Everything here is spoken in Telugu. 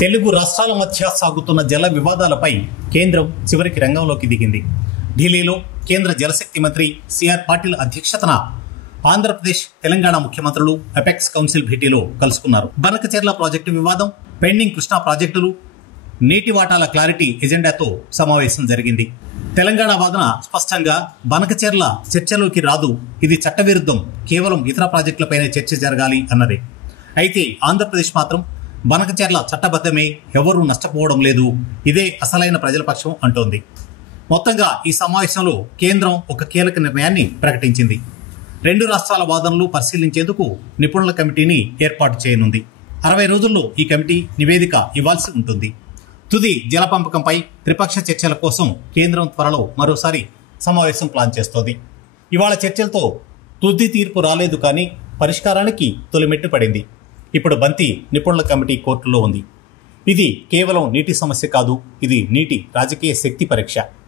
తెలుగు రాష్ట్రాల మధ్య సాగుతున్న జల వివాదాలపై కేంద్రం చివరికి రంగంలోకి దిగింది. ఢిల్లీలో కేంద్ర జలశక్తి మంత్రి సిఆర్ పాటిల్ అధ్యక్షతన ఆంధ్రప్రదేశ్, తెలంగాణ ముఖ్యమంత్రులు అపెక్స్ కౌన్సిల్ భేటీలో కలుసుకున్నారు. బనకచెర్ల ప్రాజెక్టు వివాదం, పెండింగ్ కృష్ణా ప్రాజెక్టులు, నీటి వాటాల క్లారిటీ ఎజెండాతో సమావేశం జరిగింది. తెలంగాణ వాదన స్పష్టంగా బనకచెర్ల చర్చలోకి రాదు, ఇది చట్టవిరుద్ధం, కేవలం ఇతర ప్రాజెక్టులపైనే చర్చ జరగాలి అన్నదే. అయితే ఆంధ్రప్రదేశ్ మాత్రం బనకచెర్ల చట్టబద్ధమే, ఎవరూ నష్టపోవడం లేదు, ఇదే అసలైన ప్రజల పక్షం అంటోంది. మొత్తంగా ఈ సమావేశంలో కేంద్రం ఒక కీలక నిర్ణయాన్ని ప్రకటించింది. 2 రాష్ట్రాల వాదనలు పరిశీలించేందుకు నిపుణుల కమిటీని ఏర్పాటు చేయనుంది. 60 రోజుల్లో ఈ కమిటీ నివేదిక ఇవ్వాల్సి ఉంటుంది. తుది జల పంపకంపై త్రిపక్ష చర్చల కోసం కేంద్రం త్వరలో మరోసారి సమావేశం ప్లాన్ చేస్తోంది. ఇవాళ చర్చలతో తుది తీర్పు రాలేదు, కానీ పరిష్కారానికి తొలిమెట్టు పడింది. ఇప్పుడు బంతి నిపుణుల కమిటీ కోర్టులో ఉంది. ఇది కేవలం నీటి సమస్య కాదు, ఇది నీటి రాజకీయ శక్తి పరీక్ష.